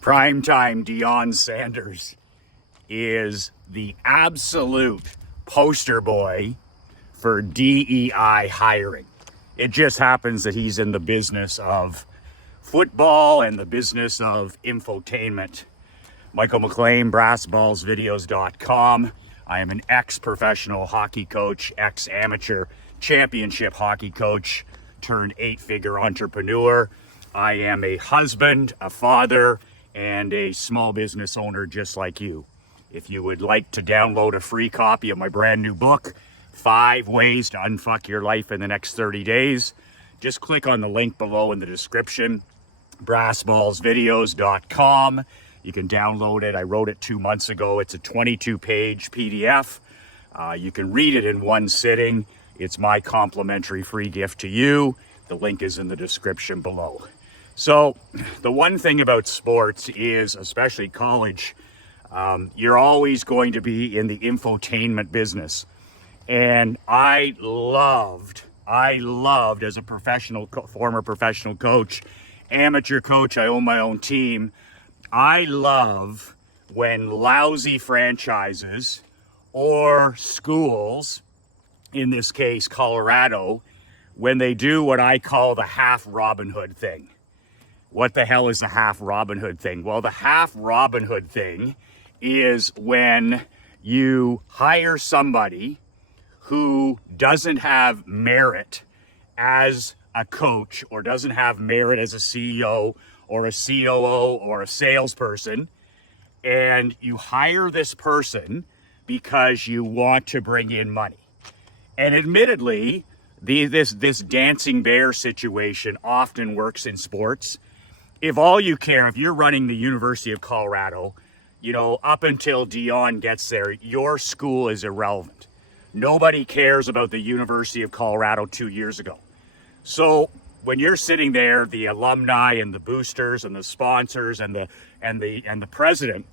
Primetime Deion Sanders is the absolute poster boy for DEI hiring. It just happens that he's in the business of football and the business of infotainment. Michael McLean, brassballsvideos.com. I am an ex-professional hockey coach, ex-amateur championship hockey coach, turned 8-figure entrepreneur. I am a husband, a father, and a small business owner just like you. If you would like to download a free copy of my brand new book, 5 Ways to Unfuck Your Life in the Next 30 Days, just click on the link below in the description, brassballsvideos.com. You can download it. I wrote it 2 months ago. It's a 22-page PDF. You can read it in one sitting. It's my complimentary free gift to you. The link is in the description below. So the one thing about sports is, especially college, you're always going to be in the infotainment business. And I loved as a former professional coach, amateur coach, I own my own team. I love when lousy franchises or schools, in this case, Colorado, when they do what I call the half Robin Hood thing. What the hell is the half Robin Hood thing? Well, the half Robin Hood thing is when you hire somebody who doesn't have merit as a coach or doesn't have merit as a CEO or a COO or a salesperson, and you hire this person because you want to bring in money. And admittedly, this dancing bear situation often works in sports. If you're running the University of Colorado, up until Deion gets there, your school is irrelevant. Nobody cares about the University of Colorado 2 years ago. So when you're sitting there, the alumni and the boosters and the sponsors and the president,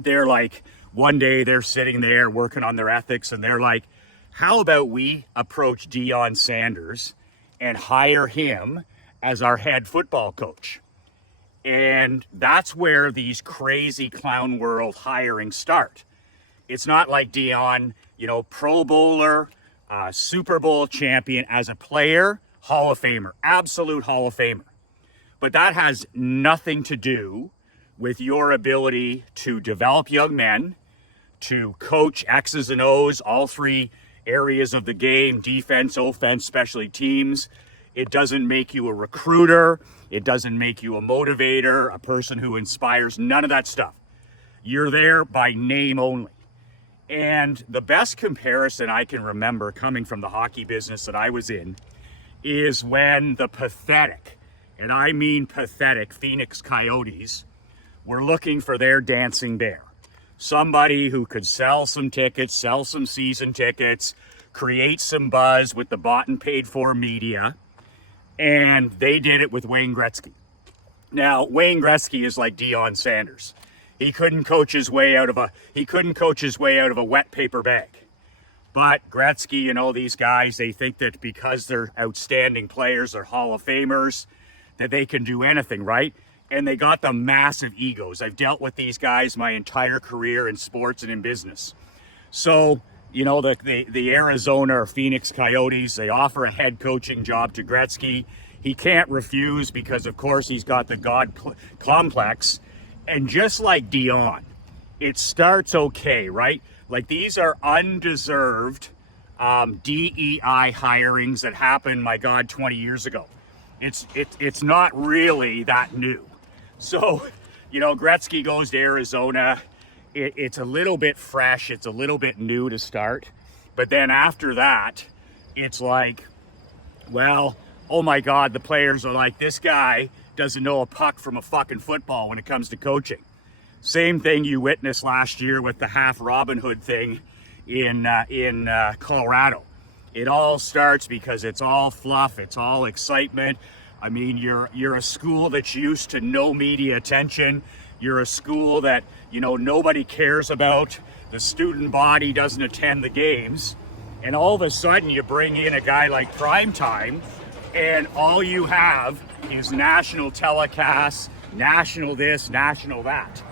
they're like, one day they're sitting there working on their ethics and they're like, how about we approach Deion Sanders and hire him as our head football coach? And that's where these crazy clown world hirings start. It's not like Deion, Pro Bowler, Super Bowl champion as a player, Hall of Famer, absolute Hall of Famer. But that has nothing to do with your ability to develop young men, to coach X's and O's, all three areas of the game, defense, offense, specialty teams. It doesn't make you a recruiter. It doesn't make you a motivator, a person who inspires, none of that stuff. You're there by name only. And the best comparison I can remember coming from the hockey business that I was in is when the pathetic, and I mean pathetic, Phoenix Coyotes were looking for their dancing bear. Somebody who could sell some tickets, sell some season tickets, create some buzz with the bought and paid for media. And they did it with Wayne Gretzky. Now, Wayne Gretzky is like Deion Sanders. He couldn't coach his way out of a wet paper bag. But Gretzky, these guys, they think that because they're outstanding players, they're Hall of Famers, that they can do anything, right? And they got the massive egos. I've dealt with these guys my entire career in sports and in business. So, the Arizona or Phoenix Coyotes, they offer a head coaching job to Gretzky. He can't refuse because, of course, he's got the God complex. And just like Deion, it starts okay, right? Like, these are undeserved DEI hirings that happened, my God, 20 years ago. It's not really that new. So, Gretzky goes to Arizona. It's a little bit fresh. It's a little bit new to start. But then after that, it's like, well, oh my God, the players are like, this guy doesn't know a puck from a fucking football when it comes to coaching. Same thing you witnessed last year with the half Robin Hood thing in Colorado. It all starts because it's all fluff. It's all excitement. I mean, you're a school that's used to no media attention. You're a school that, nobody cares about. The student body doesn't attend the games. And all of a sudden you bring in a guy like Primetime and all you have is national telecasts, national this, national that.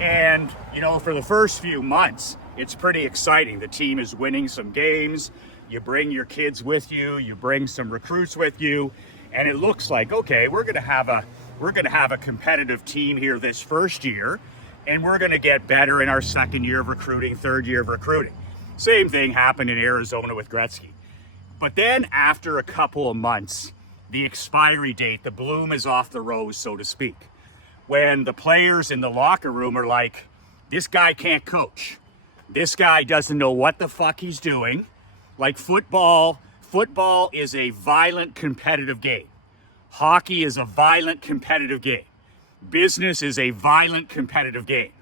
And, you know, for the first few months, it's pretty exciting. The team is winning some games. You bring your kids with you, you bring some recruits with you, and it looks like, okay, we're going to have a competitive team here this first year, and we're going to get better in our second year of recruiting, third year of recruiting. Same thing happened in Arizona with Gretzky. But then after a couple of months, the expiry date, the bloom is off the rose, so to speak. When the players in the locker room are like, this guy can't coach. This guy doesn't know what the fuck he's doing. Like football is a violent competitive game. Hockey is a violent competitive game. Business is a violent competitive game.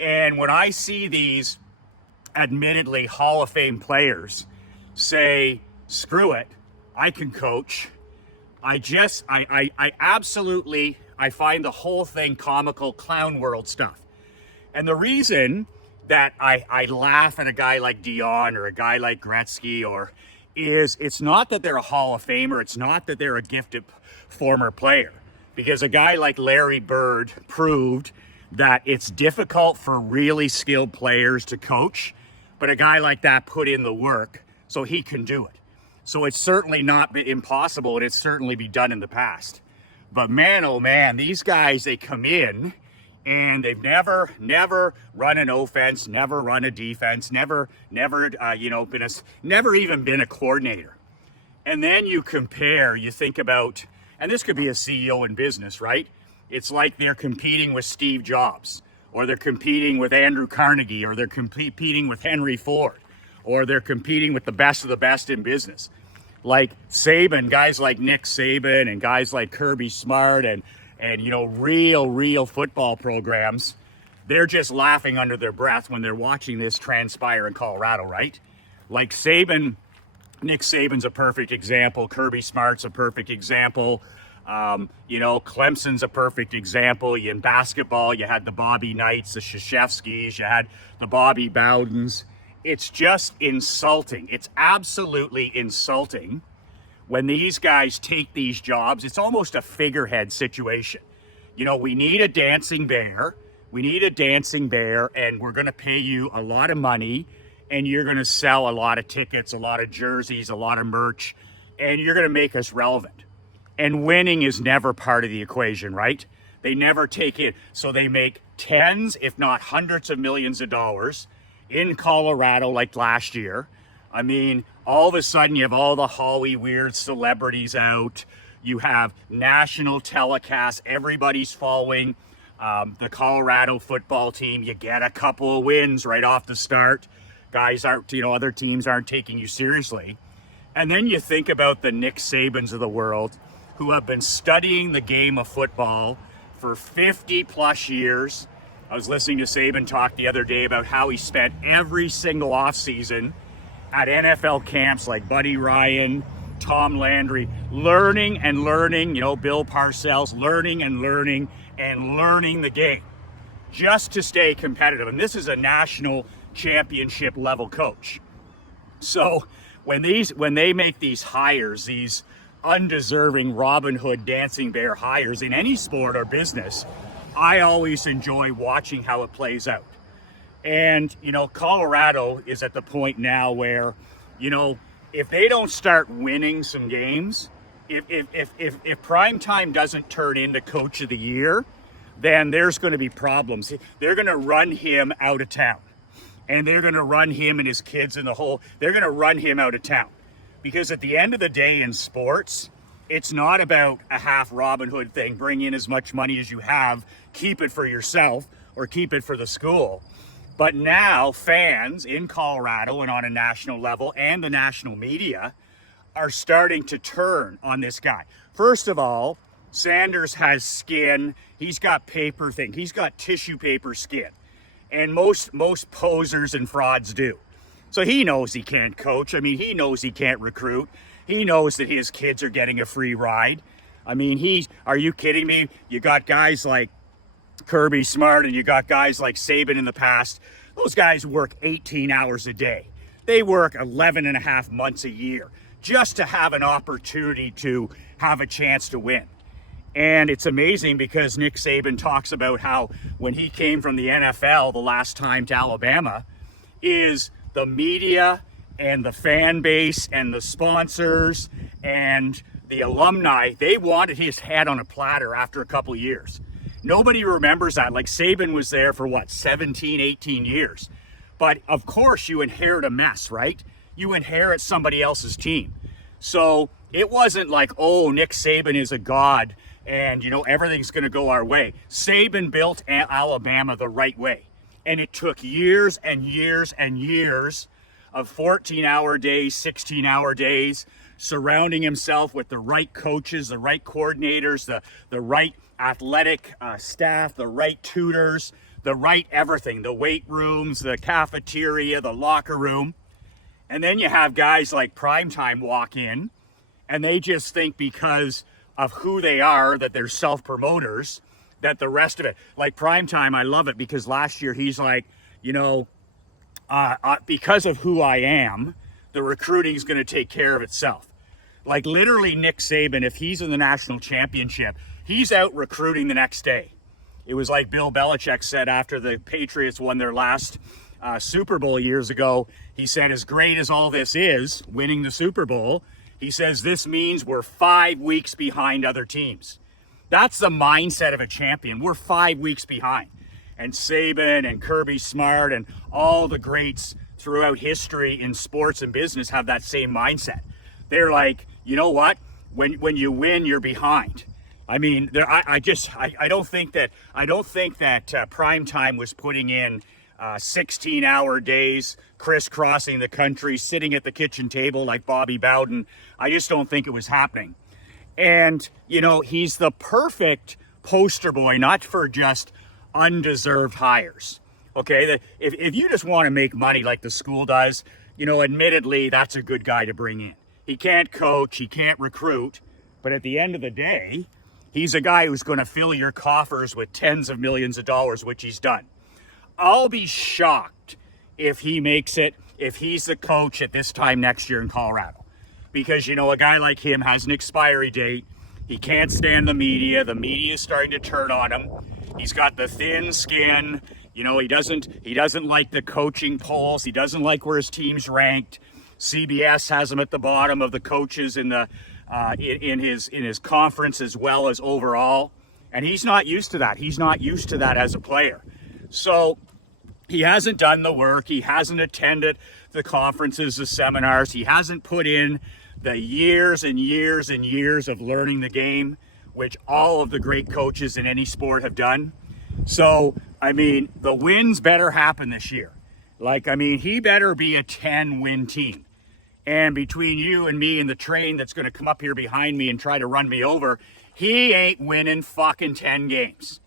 And when I see these admittedly Hall of Fame players say, screw it, I can coach, I find the whole thing comical, clown world stuff. And the reason that I laugh at a guy like Deion or a guy like Gretzky is it's not that they're a Hall of Famer, it's not that they're a gifted former player. Because a guy like Larry Bird proved that it's difficult for really skilled players to coach, but a guy like that put in the work so he can do it. So it's certainly not impossible, and it's certainly been done in the past. But man, oh man, these guys, they come in and they've never run an offense, never run a defense, never even been a coordinator. And then you compare, you think about, and this could be a CEO in business, right? It's like they're competing with Steve Jobs, or they're competing with Andrew Carnegie, or they're competing with Henry Ford, or they're competing with the best of the best in business. Like Saban, guys like Nick Saban and guys like Kirby Smart and you know, real football programs, they're just laughing under their breath when they're watching this transpire in Colorado, right? Like Saban, Nick Saban's a perfect example. Kirby Smart's a perfect example. You know, Clemson's a perfect example. In basketball, you had the Bobby Knights, the Krzyzewskis, you had the Bobby Bowdens. It's just insulting. It's absolutely insulting when these guys take these jobs. It's almost a figurehead situation. You know, we need a dancing bear. We need a dancing bear, and we're going to pay you a lot of money, and you're going to sell a lot of tickets, a lot of jerseys, a lot of merch, and you're going to make us relevant. And winning is never part of the equation, right? They never take it. So they make tens, if not hundreds of millions of dollars in Colorado like last year. I mean, all of a sudden you have all the Holly weird celebrities out. You have national telecasts. Everybody's following the Colorado football team. You get a couple of wins right off the start. Guys aren't, you know, other teams aren't taking you seriously. And then you think about the Nick Sabans of the world who have been studying the game of football for 50 plus years. I was listening to Saban talk the other day about how he spent every single offseason at NFL camps like Buddy Ryan, Tom Landry, learning, you know, Bill Parcells, learning the game just to stay competitive. And this is a national championship level coach. So when they make these hires, these undeserving Robin Hood dancing bear hires in any sport or business, I always enjoy watching how it plays out. And, you know, Colorado is at the point now where, you know, if they don't start winning some games, if prime time doesn't turn into coach of the year, then there's going to be problems. They're going to run him out of town. And they're going to run him and his kids and they're going to run him out of town. Because at the end of the day in sports, it's not about a half Robin Hood thing, bring in as much money as you have, keep it for yourself or keep it for the school. But now fans in Colorado and on a national level and the national media are starting to turn on this guy. First of all, Sanders has skin. He's got paper thing. He's got tissue paper skin. And most posers and frauds do. So he knows he can't coach. I mean, he knows he can't recruit. He knows that his kids are getting a free ride. I mean, are you kidding me? You got guys like Kirby Smart and you got guys like Saban in the past. Those guys work 18 hours a day. They work 11 and a half months a year just to have an opportunity to have a chance to win. And it's amazing because Nick Saban talks about how when he came from the NFL the last time to Alabama, is the media and the fan base and the sponsors and the alumni, they wanted his head on a platter after a couple of years. Nobody remembers that. Like, Saban was there for what, 17, 18 years. But of course you inherit a mess, right? You inherit somebody else's team. So it wasn't like, oh, Nick Saban is a god and, you know, everything's going to go our way. Saban built Alabama the right way. And it took years and years and years of 14-hour days, 16-hour days, surrounding himself with the right coaches, the right coordinators, the right athletic staff, the right tutors, the right everything, the weight rooms, the cafeteria, the locker room. And then you have guys like Primetime walk in, and they just think because of who they are, that they're self-promoters, that the rest of it, like Primetime, I love it because last year he's like, you know, because of who I am, the recruiting is going to take care of itself. Like, literally, Nick Saban, if he's in the national championship, he's out recruiting the next day. It was like Bill Belichick said after the Patriots won their last Super Bowl years ago. He said, as great as all this is, winning the Super Bowl, he says, this means we're 5 weeks behind other teams. That's the mindset of a champion. We're 5 weeks behind. And Saban and Kirby Smart and all the greats throughout history in sports and business have that same mindset. They're like, you know what? When you win, you're behind. I mean, I don't think that Primetime was putting in 16-hour days, crisscrossing the country, sitting at the kitchen table like Bobby Bowden. I just don't think it was happening. And, you know, he's the perfect poster boy, not for just undeserved hires. Okay, if you just want to make money like the school does, you know, admittedly, that's a good guy to bring in. He can't coach, he can't recruit, but at the end of the day, he's a guy who's going to fill your coffers with tens of millions of dollars, which he's done. I'll be shocked if he makes it, if he's the coach at this time next year in Colorado. Because, you know, a guy like him has an expiry date. He can't stand the media. The media is starting to turn on him. He's got the thin skin. You know, he doesn't like the coaching polls. He doesn't like where his team's ranked. CBS has him at the bottom of the coaches in the in his conference as well as overall. And he's not used to that. He's not used to that as a player. So he hasn't done the work. He hasn't attended the conferences, the seminars. He hasn't put in the years and years and years of learning the game, which all of the great coaches in any sport have done. So, I mean, the wins better happen this year. Like, I mean, he better be a 10-win team. And between you and me and the train that's going to come up here behind me and try to run me over, he ain't winning fucking 10 games.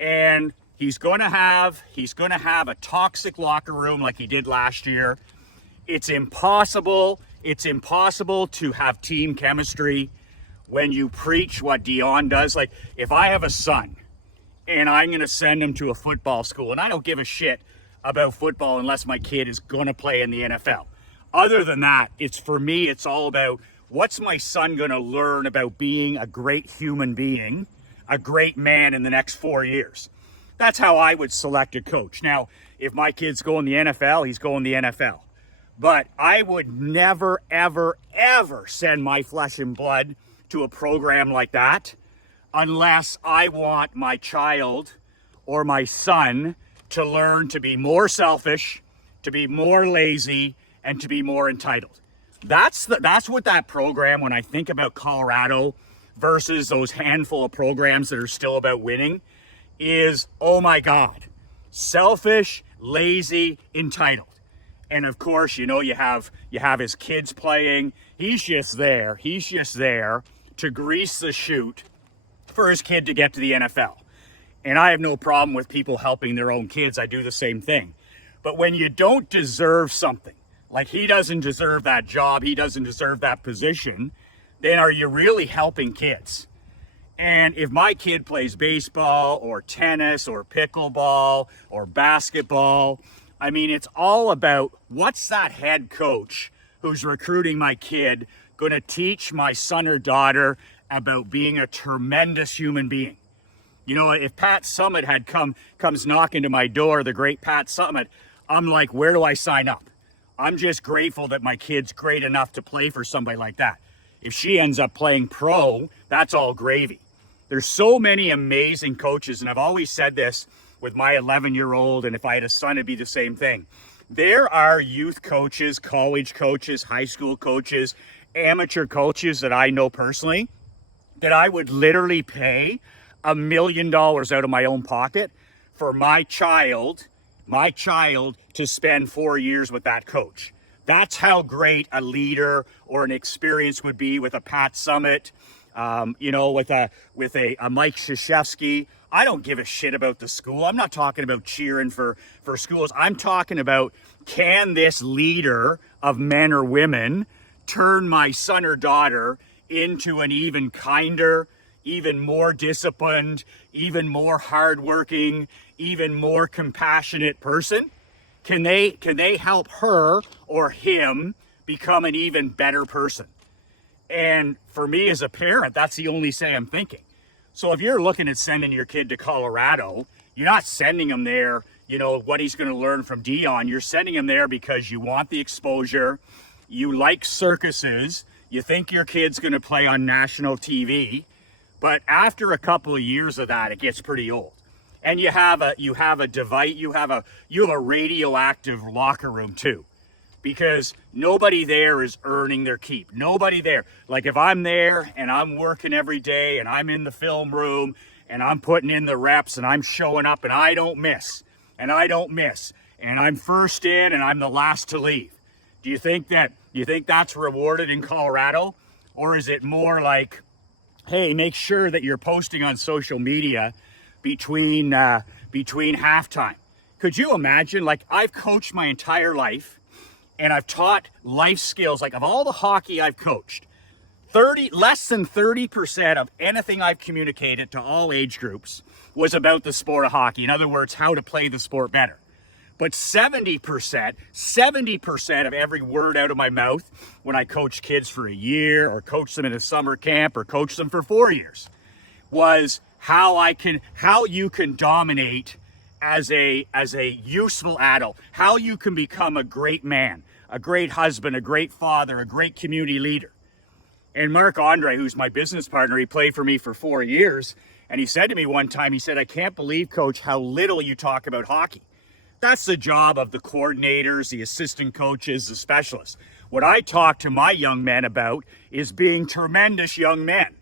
And he's going to have a toxic locker room like he did last year. It's impossible to have team chemistry when you preach what Deion does. Like, if I have a son and I'm going to send him to a football school, and I don't give a shit about football unless my kid is going to play in the NFL. Other than that, it's all about what's my son going to learn about being a great human being, a great man in the next 4 years. That's how I would select a coach. Now, if my kid's going the NFL, he's going the NFL. But I would never, ever, ever send my flesh and blood to a program like that unless I want my child or my son to learn to be more selfish, to be more lazy, and to be more entitled. That's what that program, when I think about Colorado versus those handful of programs that are still about winning, is, oh my God, selfish, lazy, entitled. And of course, you know, you have his kids playing. He's just there to grease the chute for his kid to get to the NFL. And I have no problem with people helping their own kids. I do the same thing. But when you don't deserve something, like he doesn't deserve that job, he doesn't deserve that position, then are you really helping kids? And if my kid plays baseball or tennis or pickleball or basketball, I mean, it's all about what's that head coach who's recruiting my kid going to teach my son or daughter about being a tremendous human being. You know, if Pat Summitt comes knocking to my door, the great Pat Summitt, I'm like, where do I sign up? I'm just grateful that my kid's great enough to play for somebody like that. If she ends up playing pro, that's all gravy. There's so many amazing coaches, and I've always said this with my 11-year-old, and if I had a son, it'd be the same thing. There are youth coaches, college coaches, high school coaches, amateur coaches that I know personally that I would literally pay $1 million out of my own pocket for my child to spend 4 years with that coach. That's how great a leader or an experience would be with a Pat Summitt, with a Mike Krzyzewski. I don't give a shit about the school. I'm not talking about cheering for schools. I'm talking about, can this leader of men or women turn my son or daughter into an even kinder, even more disciplined, even more hardworking, even more compassionate person? Can they help her or him become an even better person? And for me as a parent, that's the only say I'm thinking. So if you're looking at sending your kid to Colorado, you're not sending him there, what he's going to learn from Deion. You're sending him there because you want the exposure, you like circuses, you think your kid's going to play on national TV, but after a couple of years of that, it gets pretty old. And you have a device, you have a radioactive locker room too, because nobody there is earning their keep. Nobody there. Like if I'm there and I'm working every day and I'm in the film room and I'm putting in the reps and I'm showing up and I don't miss and I'm first in and I'm the last to leave. Do you think that's rewarded in Colorado? Or is it more like, hey, make sure that you're posting on social media between halftime? Could you imagine? Like, I've coached my entire life and I've taught life skills. Like, of all the hockey I've coached, less than 30% of anything I've communicated to all age groups was about the sport of hockey. In other words, how to play the sport better. But 70% of every word out of my mouth when I coach kids for a year or coach them in a summer camp or coach them for 4 years was how you can dominate as a useful adult, how you can become a great man, a great husband, a great father, a great community leader. And Mark Andre, who's my business partner, he played for me for 4 years, and he said to me one time, he said, I can't believe, Coach, how little you talk about hockey. That's the job of the coordinators, the assistant coaches, the specialists. What I talk to my young men about is being tremendous young men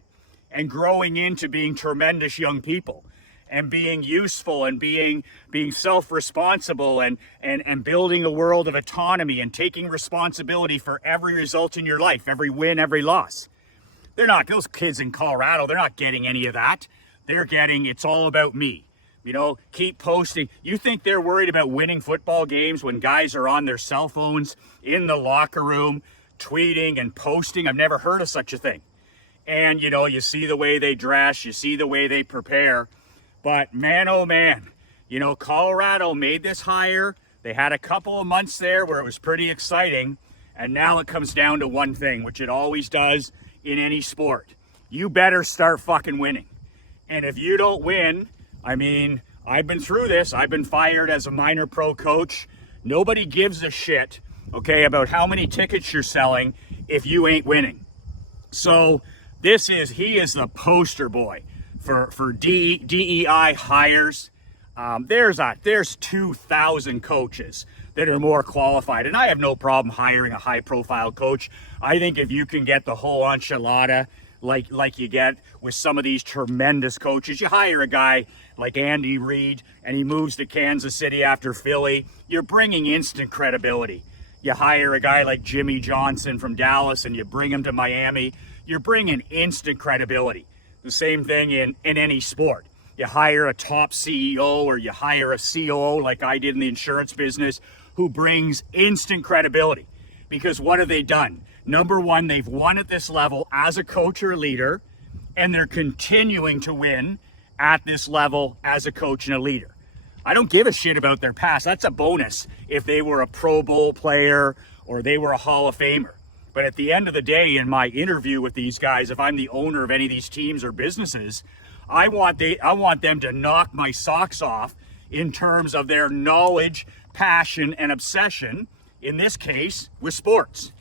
and growing into being tremendous young people and being useful and being self-responsible and building a world of autonomy and taking responsibility for every result in your life, every win, every loss. Those kids in Colorado, they're not getting any of that. They're getting, it's all about me. Keep posting. You think they're worried about winning football games when guys are on their cell phones in the locker room, tweeting and posting? I've never heard of such a thing. And, you see the way they dress, you see the way they prepare. But man, oh man, Colorado made this hire. They had a couple of months there where it was pretty exciting. And now it comes down to one thing, which it always does in any sport. You better start fucking winning. And if you don't win, I've been through this. I've been fired as a minor pro coach. Nobody gives a shit, about how many tickets you're selling if you ain't winning. So he is the poster boy for DEI hires. There's 2,000 coaches that are more qualified, and I have no problem hiring a high-profile coach. I think if you can get the whole enchilada like you get with some of these tremendous coaches, you hire a guy like Andy Reid and he moves to Kansas City after Philly, you're bringing instant credibility. You hire a guy like Jimmy Johnson from Dallas and you bring him to Miami, you're bringing instant credibility. The same thing in any sport. You hire a top CEO or you hire a COO like I did in the insurance business who brings instant credibility. Because what have they done? Number one, they've won at this level as a coach or a leader, and they're continuing to win at this level as a coach and a leader. I don't give a shit about their past. That's a bonus if they were a Pro Bowl player or they were a Hall of Famer. But at the end of the day, in my interview with these guys, if I'm the owner of any of these teams or businesses, I want them to knock my socks off in terms of their knowledge, passion, and obsession, in this case, with sports.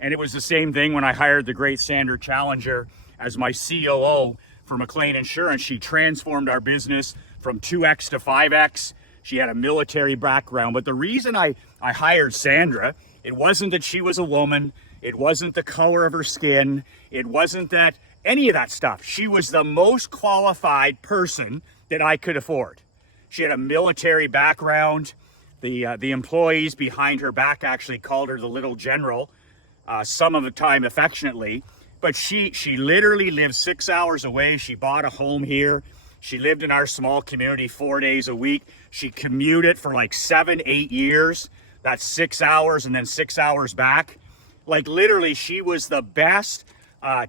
And it was the same thing when I hired the great Sandra Challenger as my COO for McLean Insurance. She transformed our business from 2X to 5X. She had a military background. But the reason I hired Sandra, it wasn't that she was a woman. It wasn't the color of her skin. It wasn't that any of that stuff. She was the most qualified person that I could afford. She had a military background. The employees behind her back actually called her the little general, some of the time affectionately. But she literally lived 6 hours away. She bought a home here. She lived in our small community 4 days a week. She commuted for like 7-8 years. That's 6 hours and then 6 hours back. Like literally, she was the best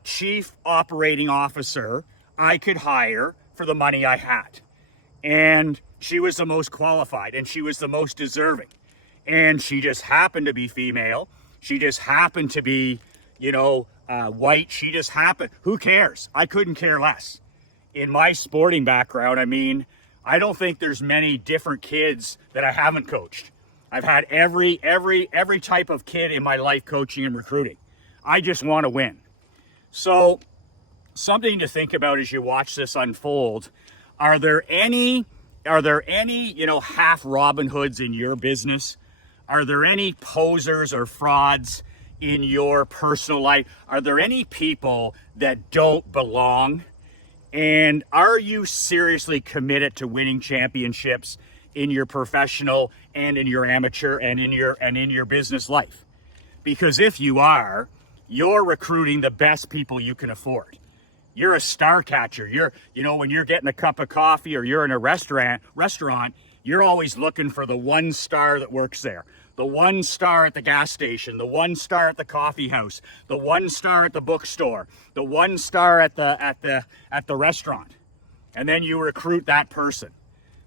chief operating officer I could hire for the money I had. And she was the most qualified and she was the most deserving. And she just happened to be female. She just happened to be, white. She just happened. Who cares? I couldn't care less. In my sporting background, I mean, I don't think there's many different kids that I haven't coached. I've had every type of kid in my life coaching and recruiting. I just want to win. So something to think about as you watch this unfold. Are there any, half Robin Hoods in your business? Are there any posers or frauds in your personal life? Are there any people that don't belong? And are you seriously committed to winning championships in your professional and in your amateur and in your business life? Because if you are, you're recruiting the best people you can afford. You're a star catcher. When you're getting a cup of coffee or you're in a restaurant, you're always looking for the one star that works there. The one star at the gas station, the one star at the coffee house, the one star at the bookstore, the one star at the restaurant. And then you recruit that person.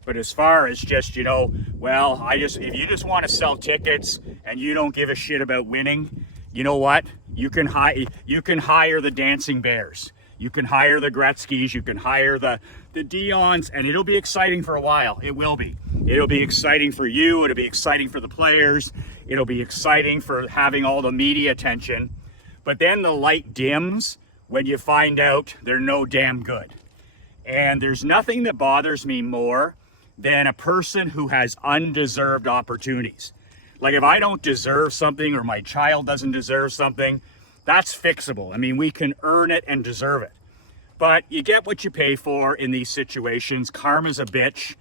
But as far as just, if you just want to sell tickets and you don't give a shit about winning, you know what? You can hire the Dancing Bears. You can hire the Gretzkys. You can hire the Deions, and it'll be exciting for a while. It will be. It'll be exciting for you. It'll be exciting for the players. It'll be exciting for having all the media attention. But then the light dims when you find out they're no damn good. And there's nothing that bothers me more than a person who has undeserved opportunities. Like if I don't deserve something or my child doesn't deserve something, that's fixable. I mean, we can earn it and deserve it. But you get what you pay for in these situations. Karma's a bitch.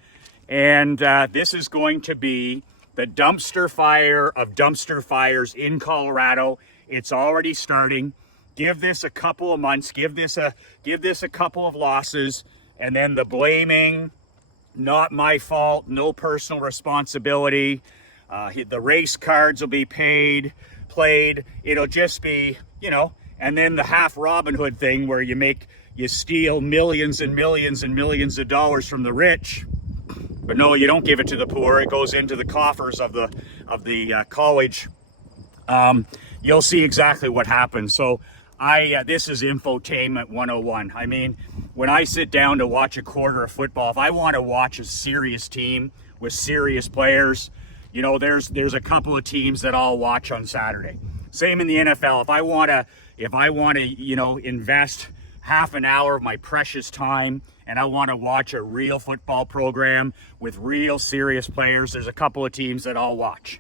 And this is going to be the dumpster fire of dumpster fires in Colorado. It's already starting. Give this a couple of months. Give this a couple of losses. And then the blaming, not my fault, no personal responsibility. The race cards will be played. It'll just be, and then the half Robin Hood thing where you steal millions and millions and millions of dollars from the rich. But no, you don't give it to the poor. It goes into the coffers of the college. You'll see exactly what happens. So this is infotainment 101. I mean, when I sit down to watch a quarter of football, if I want to watch a serious team with serious players, there's a couple of teams that I'll watch on Saturday. Same in the NFL. If I want to, invest half an hour of my precious time and I want to watch a real football program with real serious players, there's a couple of teams that I'll watch.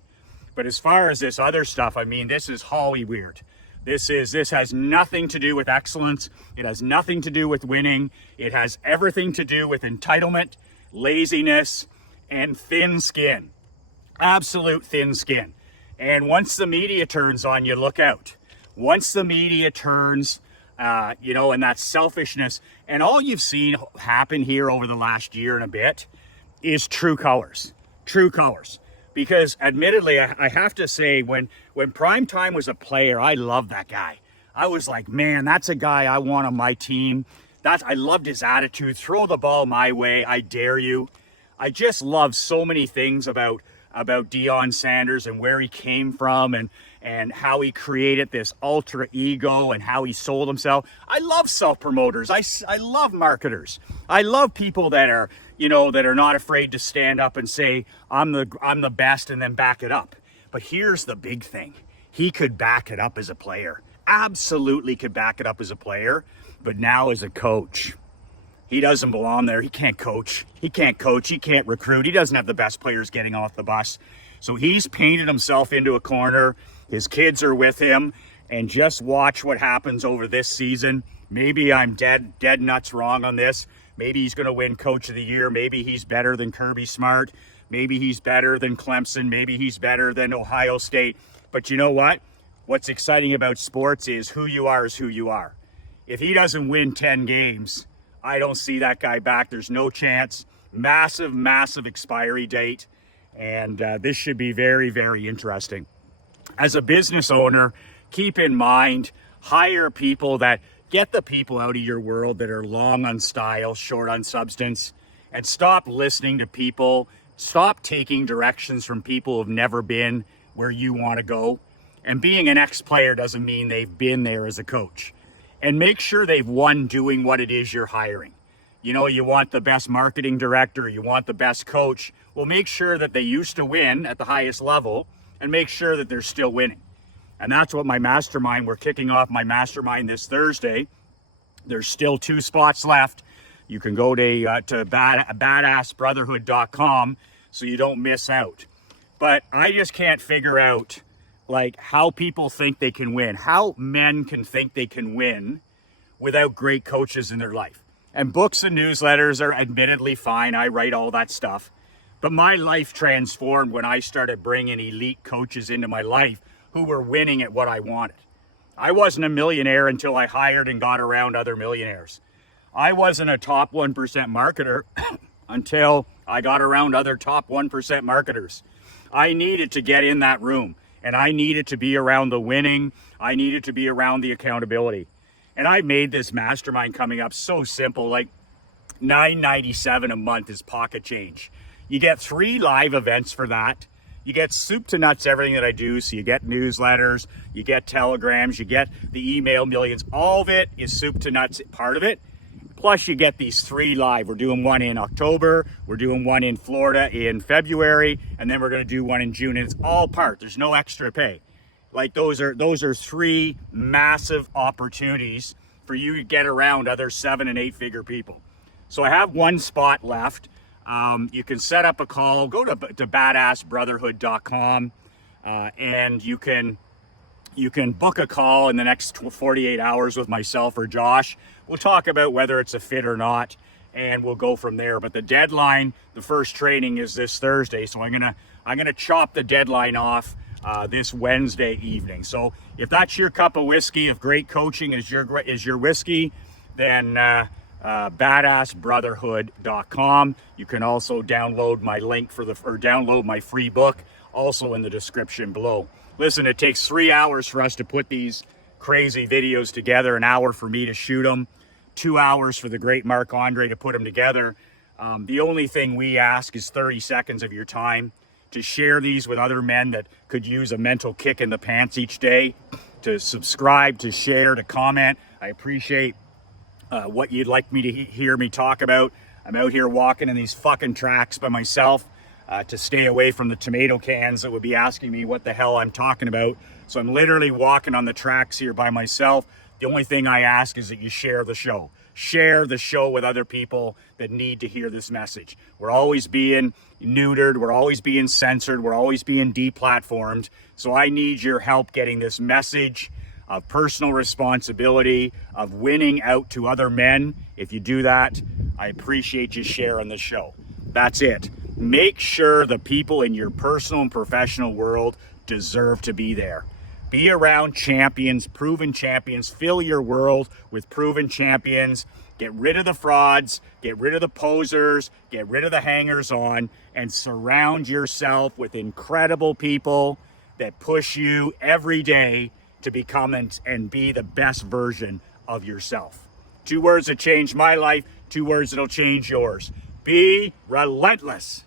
But as far as this other stuff, I mean, this is Holly weird. This has nothing to do with excellence. It has nothing to do with winning. It has everything to do with entitlement, laziness, and thin skin. Absolute thin skin. And once the media turns on you, look out. Once the media turns, and that selfishness, and all you've seen happen here over the last year and a bit is true colors. True colors. Because admittedly, I have to say, when Primetime was a player, I loved that guy. I was like, man, that's a guy I want on my team. I loved his attitude. Throw the ball my way. I dare you. I just love so many things about about Deion Sanders and where he came from and how he created this ultra ego and how he sold himself. I love self-promoters. I love marketers. I love people that are, that are not afraid to stand up and say, I'm the best, and then back it up. But here's the big thing. He could back it up as a player. Absolutely could back it up as a player. But now as a coach, he doesn't belong there. He can't coach. He can't recruit. He doesn't have the best players getting off the bus. So he's painted himself into a corner. His kids are with him. And just watch what happens over this season. Maybe I'm dead nuts wrong on this. Maybe he's going to win Coach of the Year. Maybe he's better than Kirby Smart. Maybe he's better than Clemson. Maybe he's better than Ohio State. But you know what? What's exciting about sports is who you are is who you are. If he doesn't win 10 games, I don't see that guy back. There's no chance. Massive, massive expiry date. And this should be very, very interesting. As a business owner, keep in mind, hire people that get the people out of your world that are long on style, short on substance, and stop listening to people. Stop taking directions from people who've never been where you want to go. And being an ex-player doesn't mean they've been there as a coach. And make sure they've won doing what it is you're hiring. You want the best marketing director, you want the best coach. Well, make sure that they used to win at the highest level and make sure that they're still winning. And that's what my mastermind, we're kicking off my mastermind this Thursday. There's still 2 spots left. You can go to badassbrotherhood.com so you don't miss out. But I just can't figure out how people think they can win, how men can think they can win without great coaches in their life. And books and newsletters are admittedly fine. I write all that stuff. But my life transformed when I started bringing elite coaches into my life who were winning at what I wanted. I wasn't a millionaire until I hired and got around other millionaires. I wasn't a top 1% marketer until I got around other top 1% marketers. I needed to get in that room. And I needed to be around the winning. I needed to be around the accountability. And I made this mastermind coming up so simple, like $9.97 a month is pocket change. You get 3 live events for that. You get soup to nuts, everything that I do. So you get newsletters, you get telegrams, you get the email millions. All of it is soup to nuts, part of it. Plus you get these 3 live. We're doing one in October. We're doing one in Florida in February. And then we're going to do one in June. And it's all part. There's no extra pay. Those are 3 massive opportunities for you to get around other 7 and 8 figure people. So I have 1 spot left. You can set up a call. Go to badassbrotherhood.com and you can book a call in the next 48 hours with myself or Josh. We'll talk about whether it's a fit or not, and we'll go from there. But the deadline, the first training is this Thursday, so I'm gonna chop the deadline off this Wednesday evening. So if that's your cup of whiskey, if great coaching is your whiskey, then badassbrotherhood.com. You can also download my link download my free book, also in the description below. Listen, it takes 3 hours for us to put these crazy videos together, an hour for me to shoot them, 2 hours for the great Mark Andre to put them together. The only thing we ask is 30 seconds of your time to share these with other men that could use a mental kick in the pants each day, to subscribe, to share, to comment. I appreciate what you'd like me to hear me talk about. I'm out here walking in these fucking tracks by myself to stay away from the tomato cans that would be asking me what the hell I'm talking about. So I'm literally walking on the tracks here by myself. The only thing I ask is that you share the show. Share the show with other people that need to hear this message. We're always being neutered. We're always being censored. We're always being deplatformed. So I need your help getting this message of personal responsibility, of winning out to other men. If you do that, I appreciate you sharing the show. That's it. Make sure the people in your personal and professional world deserve to be there. Be around champions, proven champions. Fill your world with proven champions. Get rid of the frauds, get rid of the posers, get rid of the hangers-on, and surround yourself with incredible people that push you every day to become and be the best version of yourself. 2 words that changed my life, 2 words that'll change yours. Be relentless.